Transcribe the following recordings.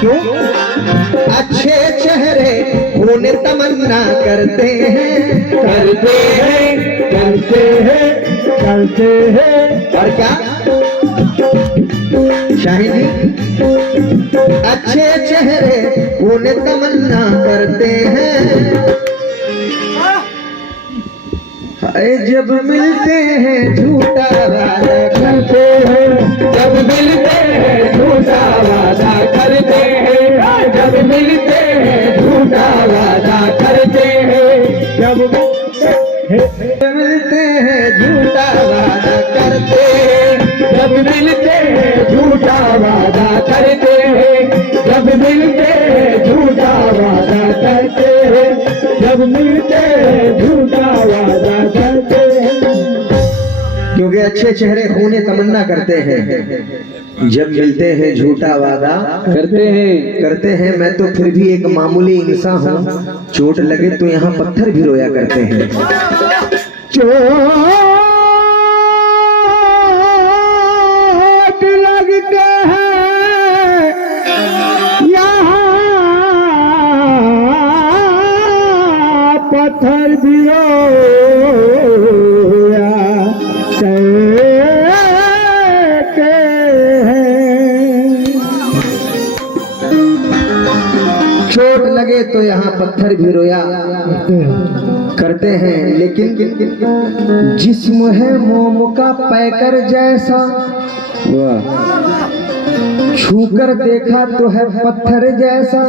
क्यों? अच्छे चेहरे होने तमन्ना करते हैं, करते हैं, करते हैं, करते हैं। और क्या शाहिद जी? अच्छे चेहरे होने तमन्ना करते हैं, जब मिलते हैं झूठा वादा करते हैं, जब मिलते हैं झूठा वादा करते हैं, जब मिलते हैं झूठा वादा करते हैं, जब मिलते हैं झूठा वादा करते हैं, जब मिलते हैं झूठा वादा करते हैं, जब मिलते हैं झूठा वादा करते हैं, जब मिलते हैं झूठा वादा करते हैं। क्योंकि अच्छे चेहरे होने तमन्ना करते हैं, जब मिलते हैं झूठा वादा करते हैं। मैं तो फिर भी एक मामूली इंसान हूँ, चोट लगे तो यहाँ पत्थर भी रोया करते हैं। चोट लगते हैं यहाँ पत्थर भी रोया करते हैं। चोट लगे तो यहाँ पत्थर भी रोया करते हैं, लेकिन जिस्म है मोम का पैकर जैसा, छूकर देखा तो है पत्थर जैसा,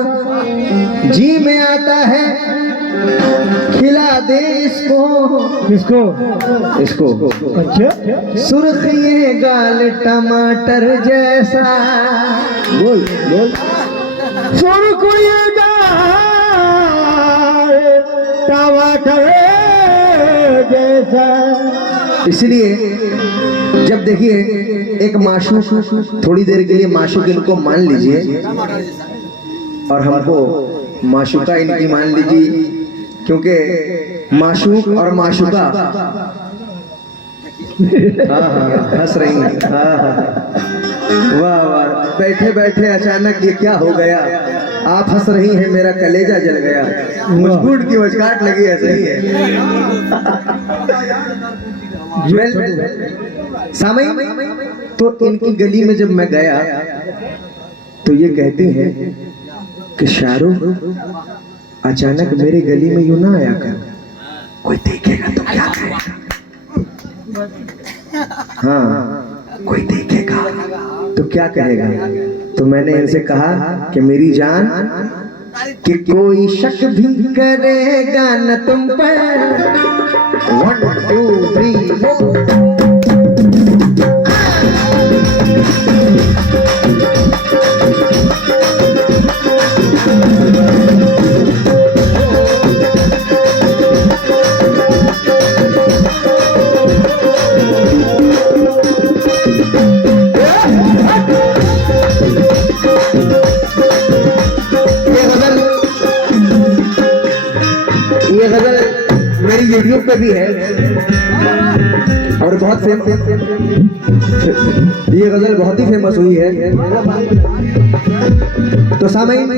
जी में आता है खिला दे इसको, किसको? इसको अच्छा, सुर्खिए गाल टमाटर जैसा। बोल बोल। सुरखिएगा टमाटर जैसा। इसलिए जब देखिए एक माशूक, थोड़ी देर के लिए माशूक इनको मान लीजिए और हमको माशूका इनकी मान लीजिए, क्योंकि माशूक और माशूका हाँ हंस रही हैं। हाँ वाह वाह, बैठे बैठे अचानक ये क्या हो गया? आप हंस रही हैं, मेरा कलेजा जल गया, मुस्कुट की वजगाहट लगी ऐसे ही है। सामई तो इनकी गली में जब मैं गया तो ये कहती हैं कि शाहरुख अचानक मेरे गली में यूं ना आया कर, कोई देखेगा तो क्या कहेगा? हाँ, कोई देखेगा तो क्या कहेगा? तो मैंने इनसे कहा कि मेरी जान, कि कोई शक भी करेगा न तुम पर। 1 2 3 4 ये गजल मेरी यूट्यूब पे भी है और बहुत ये गजल बहुत ही फेमस हुई है। तो सामईन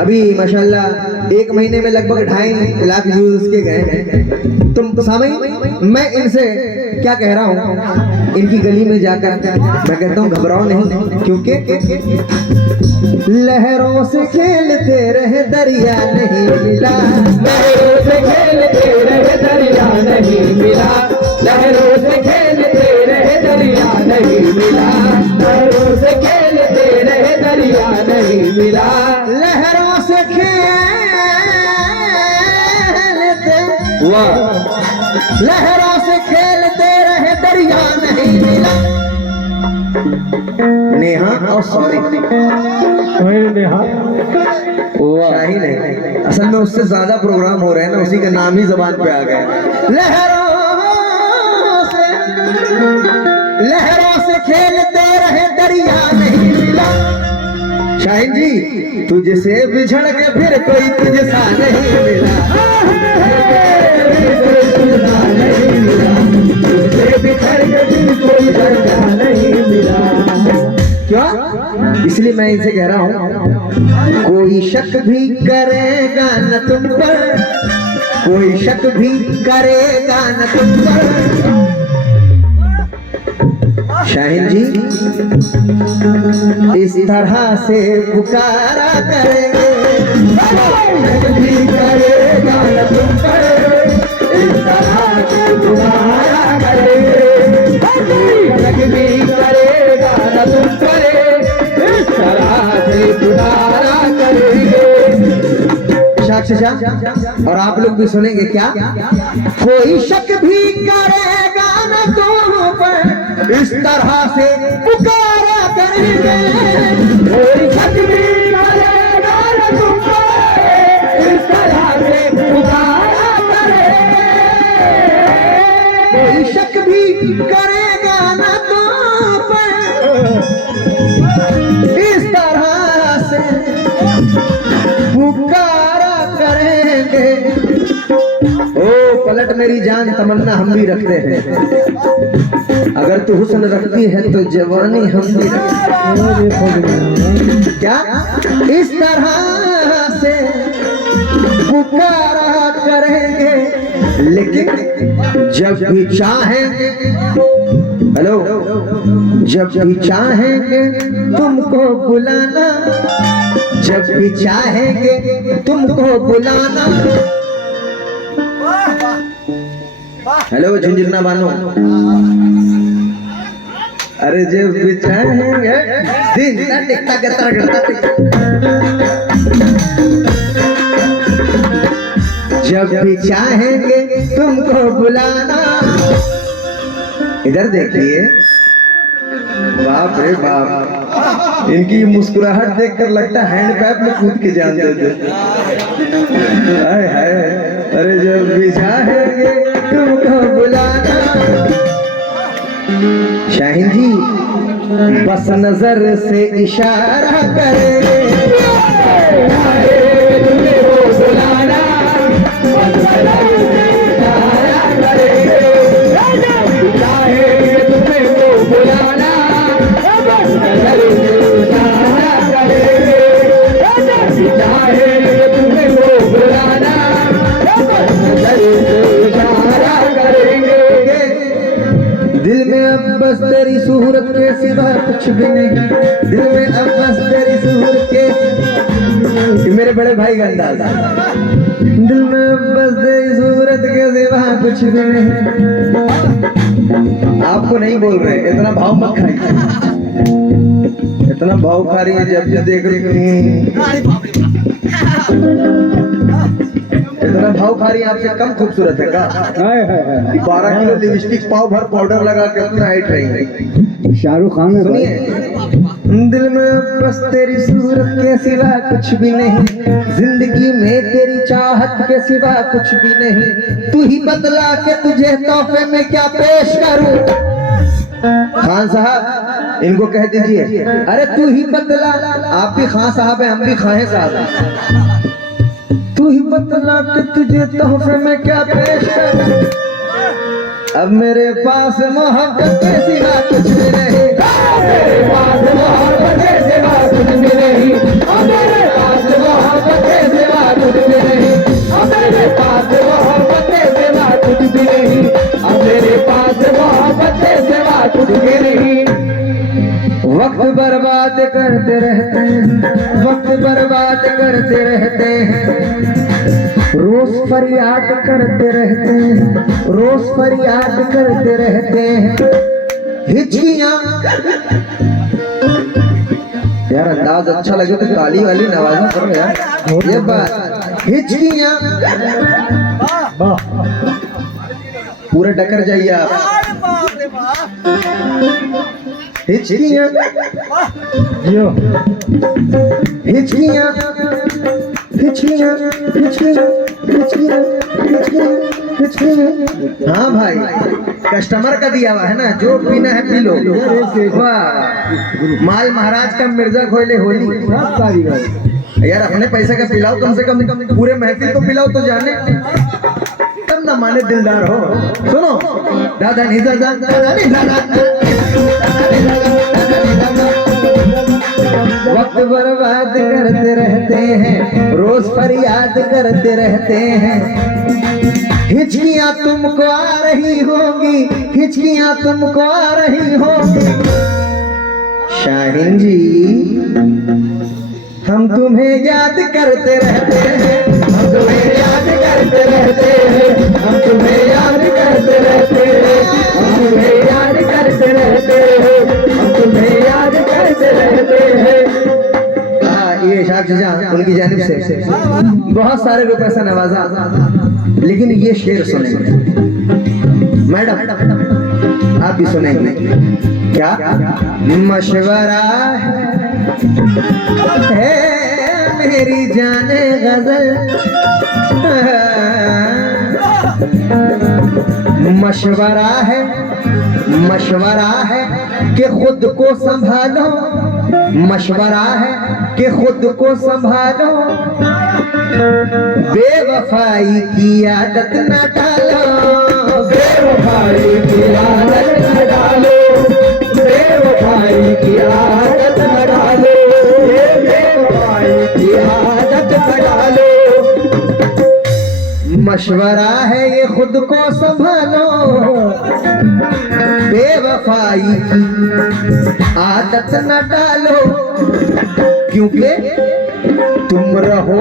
अभी माशाल्लाह 1 महीने में लगभग 2.5 लाख व्यूज उसके गए हैं। तो सामईन मैं इनसे क्या कह रहा हूँ, इनकी गली में जाकर मैं कहता हूँ घबराओ नहीं, क्योंकि लहरों से खेलते रहे दरिया नहीं मिला, लहरों से खेलते रहे दरिया नहीं मिला, लहरों से खेलते रहे दरिया नहीं मिला, लहरों से खेलते रहे दरिया नहीं मिला, लहरों से खेलते, वाह, लहरों से खेलते रहे दरिया नहीं मिला। नेहा और सॉरी नेहा शाहीन है, असल में उससे ज्यादा प्रोग्राम हो रहे हैं ना, उसी का नाम ही जबान पे आ गया। लहरों से खेलते रहे दरिया नहीं मिला। शाहीन जी तुझसे बिछड़ के फिर कोई तुझसा नहीं मिला, तुझसे बिछड़ के फिर कोई दर्जा नहीं मिला। क्या? इसलिए मैं इनसे कह रहा हूँ, कोई शक भी करेगा न तुम पर, कोई शक भी करेगा न तुम पर। शाहिन जी इस तरह से पुकारा करेंगे, शक भी करेगा न तुम पर, इस तरह से पुकारा करेंगे, शक भी करेगा न तुम पर, इस तरह से पुकारा करेंगे। और आप लोग भी सुनेंगे क्या? कोई शक भी करेगा न तुम पर, इस तरह से पुकारा करेंगे, कोई शक भी करेगा न तुम पर, इस तरह से पुकारा करेंगे। कोई शक भी करेगा न तुम पर, इस तरह से पुकारा करेंगे। ओ पलट मेरी जान तमन्ना हम भी रखते हैं, अगर तू हुस्न रखती है तो जवानी हम भी रखते हैं। क्या इस तरह से पुकारा करेंगे, लेकिन जब भी चाहेंगे, हेलो, जब भी चाहेंगे तुमको बुलाना, जब भी चाहेंगे तुमको बुलाना। हेलो झुंझुना बानो, अरे जब भी चाहेंगे दिन टिकता के जब भी चाहेंगे तुमको बुलाना। इधर देखिए, बाप रे बाप, इनकी मुस्कुराहट देखकर लगता है हैंड पैप में कूद के जान देते। हाय हाय, अरे जब भी चाहेंगे तुमको बुलाना। शाहिन जी बस नजर से इशारा करेंगे, दिल में अब बस तेरी सूरत के सिवा कुछ भी नहीं, दिल में अब बस तेरी सूरत के, मेरे बड़े भाई का अंदाज, दिल में अब बस तेरी सूरत के सिवा कुछ भी नहीं। आपको नहीं बोल रहे, इतना भाव मत खाइए, इतना भाव खा रही है जब देख रही, इतना भाव खा रही है, आपसे कम खूबसूरत है का? 12 किलो लिपस्टिक पाव भर पाउडर लगा के अपना हाइट रही। शाहरुख खान है। सुनिए, दिल में बस तेरी सूरत के सिवा कुछ भी नहीं, जिंदगी में तेरी चाहत के सिवा कुछ भी नहीं। तू ही बदला के तुझे तोहफे में क्या पेश करूं। खान साहब इनको कह दीजिए, अरे तू ही बदला, आप भी खान साहब है, हम भी खान साहब हैं। तू ही बदला के तुझे तोहफे में क्या पेश करूं। अब मेरे पास मोहब्बत के सिवा कुछ भी नहीं, मेरे पास मोहब्बत के सिवा कुछ भी नहीं, मेरे पास मोहब्बत के सिवा कुछ भी नहीं, मेरे पास मोहब्बत के सिवा कुछ भी नहीं, मेरे पास मोहब्बत के सिवा कुछ भी नहीं। वक्त बर्बाद करते रहते हैं, वक्त बर्बाद करते रहते हैं, रोज फरियाद करते रहते हैं, रोज फरियाद करते रहते हैं। हिचकियां, यार अंदाज अच्छा लगे तो ताली वाली नवाजा करो यार। ये बात हिचकियां, पूरे डकर जाइए आप। हिचकियां, हिचकियां, हिचकियां, हिचकियां, हिचकियां, हिचकियां, हिचकियां। हाँ भाई, कस्टमर का दिया हुआ है ना, जो पीना है पी लो। वाह, माल महाराज का मिर्जा खोले होली। यार अपने पैसे का पिलाओ, कम से कम पूरे महफिल को पिलाओ तो जाने, तब ना माने दिलदार हो। सुनो, दादा नहीं दादा, दादा नहीं दादा, वक्त बर्बाद करते रहते हैं, रोज फरियाद करते रहते हैं। हिचकियां तुमको आ रही होंगी, हिचकियां तुमको आ रही होंगी। शाहीन जी हम तुम्हें याद करते रहते हैं, हम तुम्हें याद करते रहते हैं, हम तुम्हें याद करते रहते हैं, हम तुम्हें याद करते रहते हैं, हम तुम्हें याद करते रहते हैं। ये इरशाद चाचा उनकी जानिब से बहुत सारे रुपए से नवाजा, लेकिन ये शेर सुनेंगे मैडम, आप भी सुनेंगे क्या? मशवरा है मेरी जाने गजल, मशवरा है, मशवरा है कि खुद को संभालो, मशवरा है कि खुद को संभालो, बेवफाई की आदत न डालो, बेवफाई की आदत न डालो, बेवफाई की आदत न डालो, बेवफाई की आदत न डालो। मशवरा है ये खुद को संभालो, बेवफाई की आदत न डालो, क्योंकि तुम रहो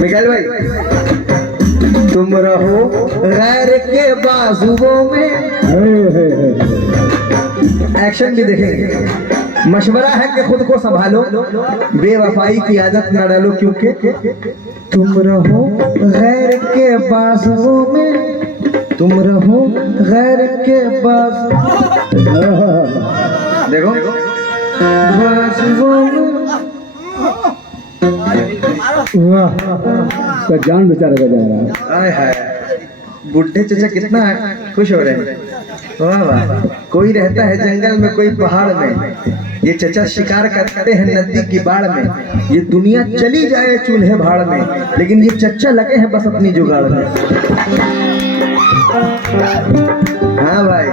मिकाइल भाई, तुम रहो गैर के बाजुओं में। एक्शन भी देखेंगे। मशवरा है कि खुद को संभालो, बेवफाई की आदत न डालो, क्योंकि तुम रहो गैर के बाजुओं में, तुम रहो गैर के देखो बाजुओं में। वाह, तो जान बेचारा का जा रहा है। हाय हाय, बुढ़े चाचा कितना खुश हो रहे हैं। वाह वाह, कोई रहता है जंगल में, कोई पहाड़ में, ये चचा शिकार करते हैं नदी की बाढ़ में। ये दुनिया चली जाए चूल्हे भाड़ में, लेकिन ये चचा लगे हैं बस अपनी जुगाड़ में। हाँ भाई,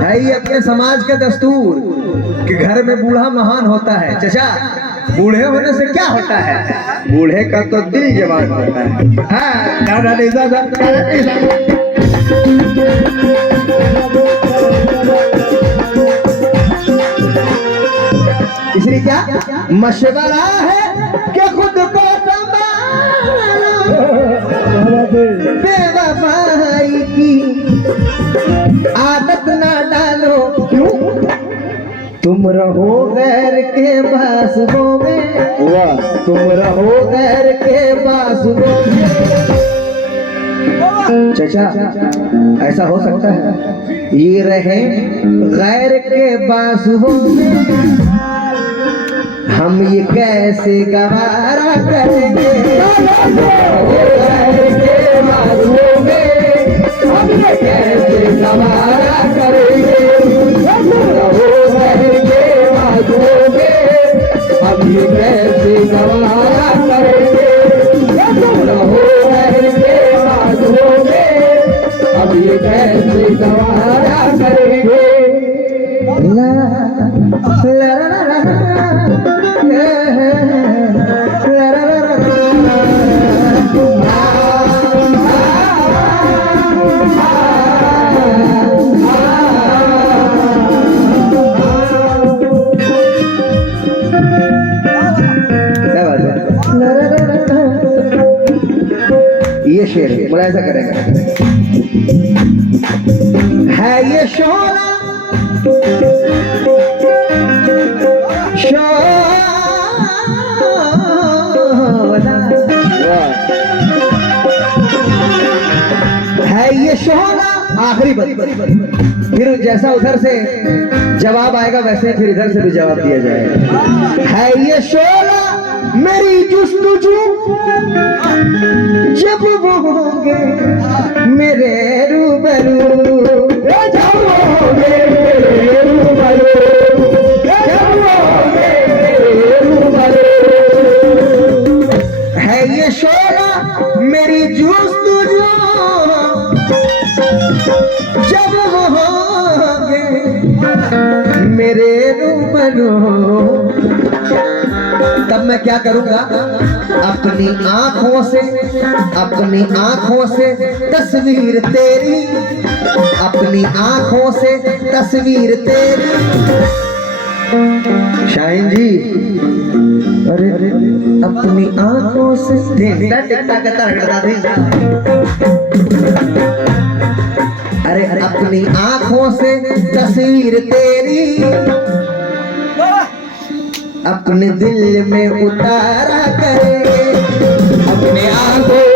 है ये अपने समाज का दस्तूर कि घर में बूढ़ा महान होता है। चचा, बूढ़े होने से क्या होता है? बूढ़े का तो दिल जवान होता है। हाँ, दादा इसलिए क्या मशवरा है कि खुद को संभालो, बेवफाई की आदत ना डालो, क्यों? तुम रहो गैर के बाजुओं में, वाह, तुम रहो गैर के बाजुओं में। चाचा, ऐसा हो सकता है ये रहे गैर के बाजुओं में, हम ये कैसे गवारा करेंगे? गैर के बाजुओं में हम ये कैसे गवारा करेंगे? अब ये कैसे गवारा करेंगे? अब ये कैसे गवारा करेंगे? ये शेर है, मुलायजा करेंगे। है ये शोला है ये शोला आखिरी बड़ी, फिर जैसा उधर से जवाब आएगा वैसे फिर इधर से भी जवाब दिया जाएगा। है ये शोला मेरी जुस्तजू, जब वो होंगे मेरे रूबरू, जब वो होंगे मेरे रूबरू, जब वो होंगे मेरे रूबरू। है ये शोला मेरी जुस्तजू, जब वो होंगे मेरे रूबरू। तब मैं क्या करूंगा, अपनी आंखों से तस्वीर तेरी, अपनी आंखों से तस्वीर तेरी। शाहीन जी, अरे अपनी आंखों से अरे अपनी आंखों से तस्वीर तेरी अपने दिल में उतारा करे, अपने आंखों